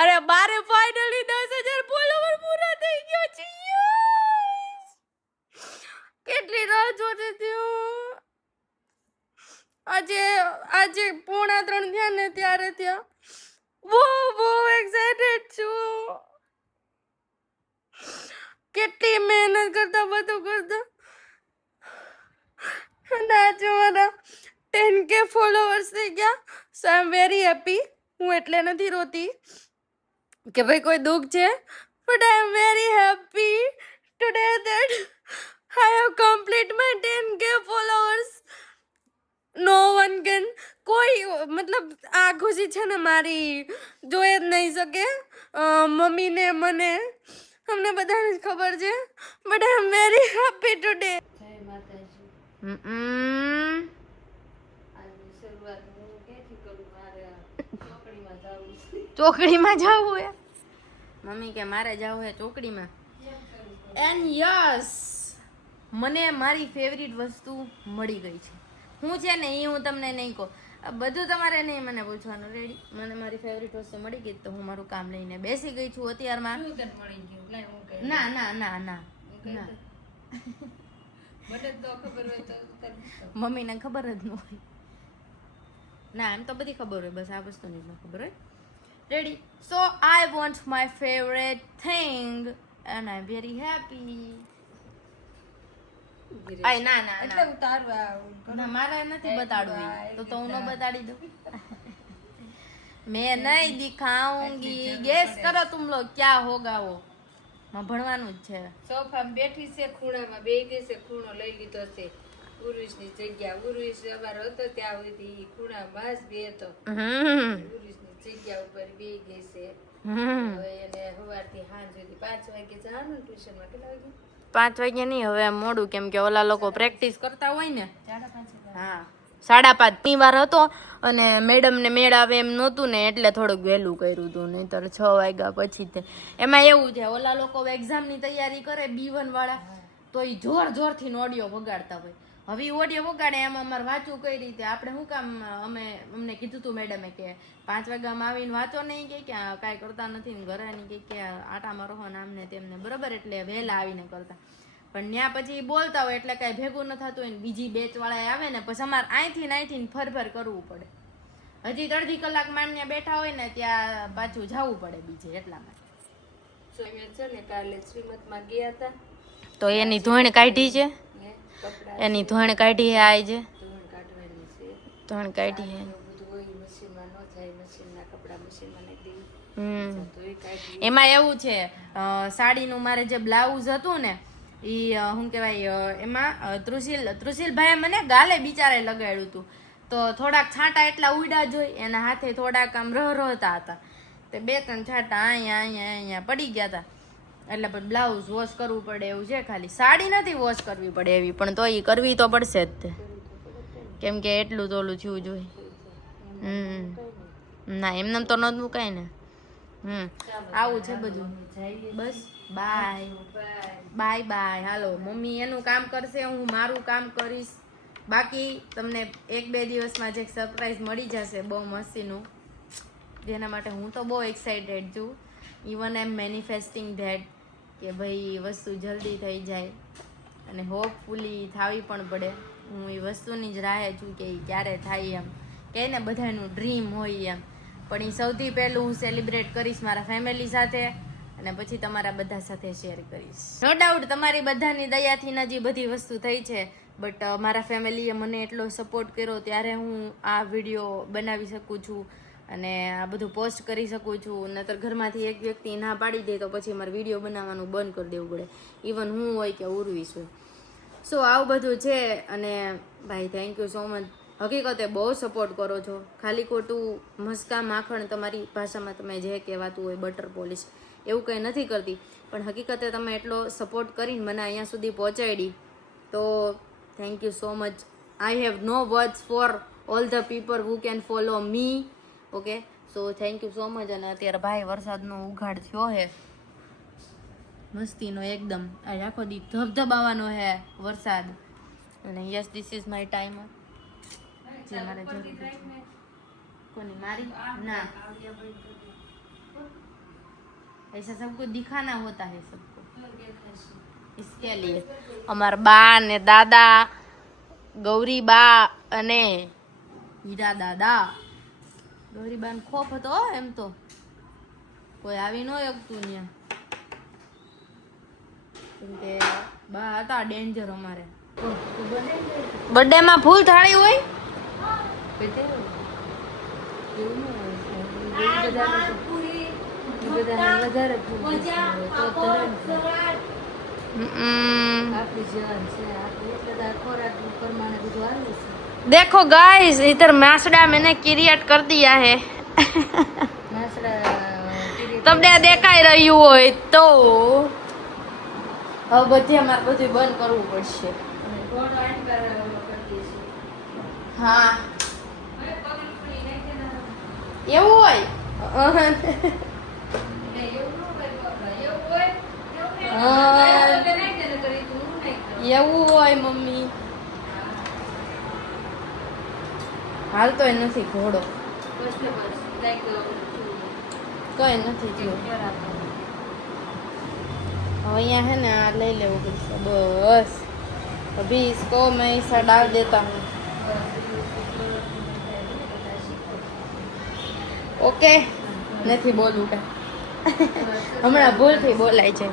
અરે બારે finally 10,000 follower પૂરા થઈ ગયા છે. કેટલી રાહ જોતી હતી હું. આજે 2:45 થયા ને ત્યારે ત્યાં બહુ એક્સાઇટેડ છું. કેટલી મહેનત કરતા બધું કરતા અને આજે મારા 10K ફોલોવર્સ થઈ ગયા. So I am very happy. હું એટલે નથી રોતી કે ભાઈ કોઈ દુઃખ છે, but I am very happy today that I have complete my 10K followers. No one can, કોઈ મતલબ આ ખુશી છે ને મારી જોઈ જ નહીં શકે. મમ્મીને મને અમને બધાને જ ખબર છે, but I am very happy today. ચોકડીમાં જવું હે મમ્મી કે મારે જવું હે ચોકડીમાં. એન્ડ યસ, મને મારી ફેવરિટ વસ્તુ મળી ગઈ છે. હું છે ને એ હું તમને નહીં કહું, બધું તમારે નહીં મને પૂછવાનું. રેડી? મને મારી ફેવરિટ વસ્તુ મળી ગઈ તો હું મારું કામ લઈને બેસી ગઈ છું અત્યારમાં. ના ના ના ના ના મમ્મીને ખબર જ ન હોય. ના એમ તો બધી ખબર હોય, બસ આ વસ્તુની ન ખબર હોય. Ready? So I want my favourite thing and I am very happy. આય ના ના એટલે ઉતારવા ના મારે નથી બતાડવું, તો હું ન બતાડી દઉં. मैं नहीं दिखाऊंगी. गेस करो तुम लोग क्या होगा वो. માં ભણવાનું જ છે. સોફામાં બેઠી છે, ખૂણામાં બેહી ગઈ છે, ખૂણો લઈ લીધો છે ઉર્વિશની જગ્યા. ઉર્વિશ અમારો હતો ત્યાં સુધી ખૂણામાં જ બેહતો. ઉર્વિશની જગ્યા ઉપર બેહી ગઈ છે. હવે એને સવારથી સાંજ સુધી 5 વાગે જવાનું ટ્યુશનમાં. કેટલા વાગે? 5 વાગે નહીં, હવે મોડું, કેમ કે ઓલા લોકો પ્રેક્ટિસ કરતા હોય ને. હા 5:30 વાર હતો અને મેડમ ને મેળ આવે એમ નહોતું ને, એટલે થોડુંક વહેલું કર્યું હતું, નહીંતર 6 વાગ્યા પછી તે. એમાં એવું છે, ઓલા લોકો એક્ઝામની તૈયારી કરે B1 વાળા, તો એ જોરથી ઓડિયો વગાડતા હોય. હવે ઓડિયો વગાડે એમાં અમારે વાંચવું કઈ રીતે? આપણે શું કામ? અમને કીધું હતું મેડમે કે 5 વાગ્યામાં આવીને વાંચો નહીં, કે કાંઈ કરતા નથી ને ઘરે નહીં કે આટા મારો આમને તેમને, બરાબર? એટલે વહેલા આવીને કરતા. પણ ત્યાં પછી બોલતા હોય એટલે કાંઈ ભેગું ન થતું હોય ને બીજી બેચ વાળા આવે ને, પછી અમારે અહીંથી ફર કરવું પડે. હજી 1.5 કલાક માંડ્યા બેઠા હોય ને ત્યાં પાછું જવું પડે બીજે. એટલા માટે છે ને કાલે શ્રીમતમાં ગયા હતા તો એની ધોણ કાઢી છે, એની ધોણ કાઢી હે. આય છે ધોણ કાઢવાની છે, ધોણ કાઢી હે. બધું હોય મશીનમાં ન જાય, મશીનના કપડા મશીનમાં નાખી દેવી. એમાં એવું છે, સાડીનું મારે જે બ્લાઉઝ હતું ને ઈ શું કહેવાય, એમાં ત્રુશીલભાઈએ મને ગાલે બિચારે લગાડ્યું હતું, તો થોડાક છાંટા એટલા ઉડ્યા જ હોય, એના હાથે થોડાક આમ રહતા હતા, તે 2-3 છાંટા અહીંયા પડી ગયા હતા. એટલે પણ બ્લાઉઝ વોશ કરવું પડે એવું છે. ખાલી સાડી નથી વોશ કરવી પડે એવી, પણ તો એ કરવી તો પડશે જ તે, કેમ કે એટલું તો ઓલું થયું જોઈએ. ના એમને તો ન મુકાય ને. આવું છે બધું. બસ બાય. હાલો, મમ્મી એનું કામ કરશે, હું મારું કામ કરીશ. બાકી તમને 1-2 દિવસમાં જે સરપ્રાઈઝ મળી જશે બહુ મસ્તીનું, જેના માટે હું તો બહુ એક્સાઇટેડ છું. ઇવન આઈ એમ મેનિફેસ્ટિંગ ધેટ કે ભાઈ વસ્તુ જલ્દી થઈ જાય અને હોપફુલી થવી પણ પડે. હું એ વસ્તુની જ રાહે છું કે ક્યારે થાય. એમ કે ને બધાનું ડ્રીમ હોય એમ, પણ એ સૌથી પહેલું હું સેલિબ્રેટ કરીશ મારા ફેમિલી સાથે અને પછી તમારા બધા સાથે શેર કરીશ. નો ડાઉટ તમારી બધાની દયાથી જ બધી વસ્તુ થઈ છે, બટ મારા ફેમિલીએ મને એટલો સપોર્ટ કર્યો ત્યારે હું આ વિડીયો બનાવી શકું છું અને આ બધું પોસ્ટ કરી શકું છું. નહીતર ઘરમાંથી એક વ્યક્તિ ના પાડી દે તો પછી મારે વિડીયો બનાવવાનું બંધ કરી દેવું પડે, ઇવન હું હોય કે ઉર્વીશ હોય. સો આવું બધું છે. અને ભાઈ થેન્ક યુ સો મચ. હકીકતે બહુ સપોર્ટ કરો છો. ખાલી ખોટું મસ્કા માખણ તમારી ભાષામાં તમે જે કહેવાતું હોય બટર પોલિશ એવું કંઈ નથી કરતી, પણ હકીકતે તમે એટલો સપોર્ટ કરીને મને અહીંયા સુધી પહોંચાડી, તો thank you so much. I have no words for all the people who can follow me. Okay, so thank you so much. અને અત્યારે ભાઈ વરસાદનો ઉઘાડ થયો હે મસ્તીનો એકદમ, આખો દી ધબધબાવાનો હે વરસાદ. અને yes this is my time. જે મારે જરૂર છે. કોની? મારી? ના ऐसा सब कुछ दिखाना होता है सबको, इसके लिए અમાર બા ને દાદા, ગૌરી બા અને હીરા દાદા. ગૌરી બા ને ખોફ હતો એમ તો કોઈ આવી ન શકતું ત્યાં, કેમ કે બા હતા ડેન્જર અમારે. બર્થડે માં ફૂલ થાળી હોય देखो गाइस इधर मासड़ा मैंने क्रिएट कर दिया है તમને દેખાઈ રહ્યું હોય તો હવે બધી અમારે બધું બંધ કરવું પડશે. હા એવું હોય એવું હોય મમ્મી. હાલતોય નથી ઘોડો, કઈ નથી થયું. હવે અહીંયા है ना આ લઈ લેવું પડશે બસ. अभी इसको मैं ऐसा डाल देता हूँ. ઓકે નથી બોલવું કે હમણાં ભૂલથી બોલાય છે.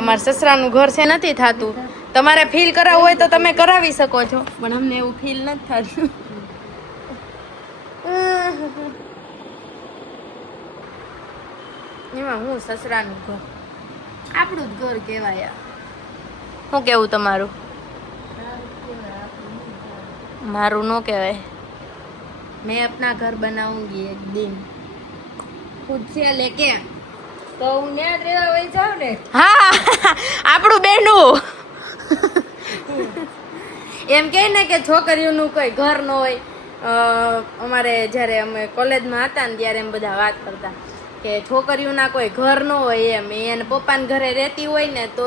અમારા સસરાનું ઘર છે નથી થતું. તમારે ફીલ કરાવવું હોય તો તમે કરાવી શકો છો, પણ અમને એવું ફીલ નથી થતું. એમાં હું સસરાનું ઘર આપણું જ ઘર કહેવાય. શું કેવું તમારું? મારું નો કહેવાય. मैं अपना घर बनाऊंगी एक दिन खुद से लेके. તો હું ન્યા જ રહેવા વઈ જાઉં ને. હા આપણું બેનું એમ કહે ને કે છોકરીઓનું કોઈ ઘર ન હોય. અમારે જ્યારે અમે કોલેજમાં હતા ને ત્યારે એમ બધા વાત કરતા કે છોકરીઓના કોઈ ઘર ન હોય એમ. એને પપ્પાના ઘરે રહેતી હોય ને તો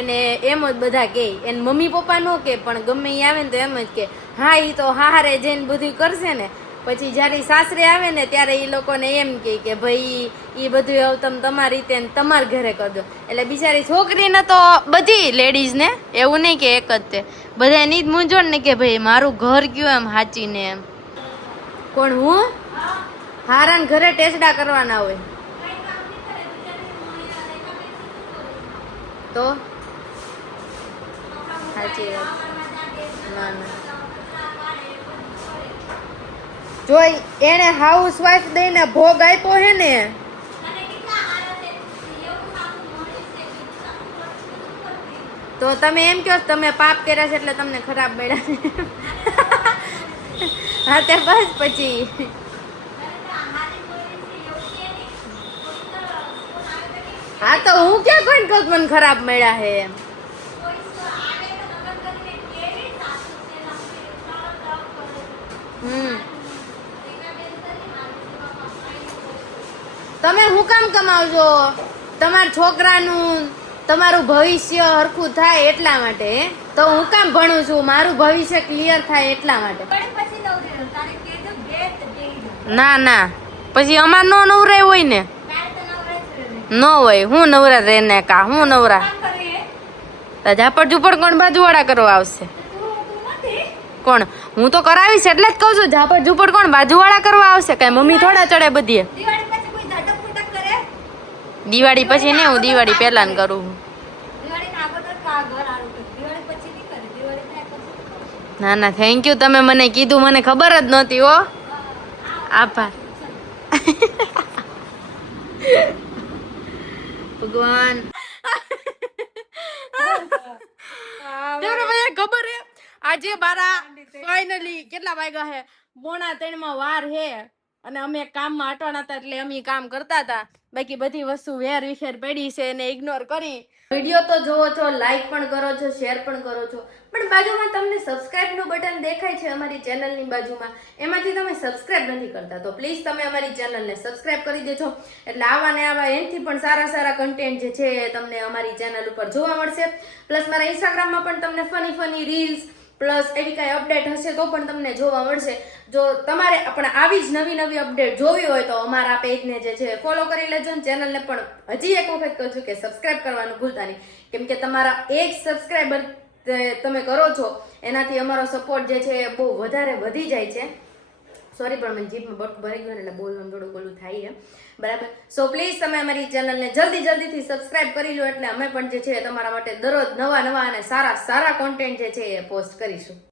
એને એમ જ બધા કહે. એને મમ્મી પપ્પા ન કહે પણ ગમે એ આવે ને તો એમ જ કહે હા એ તો હારે જઈને બધું કરશે ને. પછી જ્યારે સાસરે આવે ને ત્યારે એ લોકોને એમ કે ભાઈ એ બધું હવે તમે તમારી રીતે તમારા ઘરે કરજો. એટલે બિચારી છોકરીને તો બધી લેડીઝને એવું નહીં કે એક જ તે બધાની જ મૂંઝવણ ને કે ભાઈ મારું ઘર કયું એમ હાચીને એમ. કોણ હું? હારાન ઘરે ટેસડા કરવાના હોય તો સાચી વાત. ના ના જોઈ એને હાઉસ વાઇફ દઈને ભોગ આપ્યો હે ને તો તમે એમ કહો તમે પાપ કર્યા છે એટલે તમને ખરાબ મળ્યા છે. હા તે બસ પછી હા તો હું ક્યાં કોઈને કહું મને ખરાબ મળ્યા હે એમ. તમે હું કામ કમાવજો? તમારા છોકરાનું તમારું ભવિષ્ય હરખું થાય એટલા માટે. તો હું કામ ભણું છું મારું ભવિષ્ય ક્લિયર થાય એટલા માટે. ના ના પછી અમાર નો નવરાય હોય ને ન હોય. હું નવરા રે ને કા હું નવરા ઝાપડ ઝુપડ કોણ બાજુવાળા કરવા આવશે? કોણ? હું તો કરાવીશ એટલે જ કઉ છું ઝાપડ ઝુપડ કોણ બાજુવાળા કરવા આવશે? કઈ મમ્મી થોડા ચડે બધી. દિવાળી પછી ને હું દિવાળી પહેલા ને કરું. ના ના થેન્ક યુ તમે મને કીધું મને ખબર જ નહોતી હો. આભાર. ભગવાન ખબર હે આજે મારા ફાઇનલી કેટલા વાગ્યા હે 2:45 માં વાર હે અને અમે કામમાં અટવાના હતા એટલે અમે કામ કરતા હતા. બાકી બધી વસ્તુ વેર વિખેર પડી છે એને ઇગ્નોર કરી. વિડીયો તો જોવો છો, લાઈક પણ કરો છો, શેર પણ કરો છો, પણ બાજુમાં તમને સબસ્ક્રાઇબ નું બટન દેખાય છે અમારી ચેનલની બાજુમાં, એમાંથી તમે સબસ્ક્રાઇબ નથી કરતા તો પ્લીઝ તમે અમારી ચેનલને સબસ્ક્રાઇબ કરી દેજો. એટલે આવા ને આવા એનથી પણ સારા સારા કન્ટેન્ટ જે છે તમને અમારી ચેનલ ઉપર જોવા મળશે. પ્લસ મારા ઇન્સ્ટાગ્રામમાં પણ તમને ફની રીલ્સ પ્લસ એવી કાંઈ અપડેટ હશે તો પણ તમને જોવા મળશે. જો તમારે પણ આવી જ નવી નવી અપડેટ જોવી હોય તો અમારા પેજને જે છે ફોલો કરી લેજો. ચેનલને પણ હજી એક વખત કહું છું કે સબસ્ક્રાઇબ કરવાનું ભૂલતા નહીં, કેમ કે તમારા એક સબસ્ક્રાઇબર તમે કરો છો એનાથી અમારો સપોર્ટ જે છે એ બહુ વધારે વધી જાય છે. સોરી પણ મને જીભમાં બટકું ભરી ગયું એટલે બોલવાનું થોડું ઓલું થાય છે, બરાબર. સો પ્લીઝ તમે અમારી ચેનલને જલ્દીથી સબસ્ક્રાઇબ કરી લો, એટલે અમે પણ જે છે તમારા માટે દરરોજ નવા અને સારા કોન્ટેન્ટ જે છે એ પોસ્ટ કરીશું.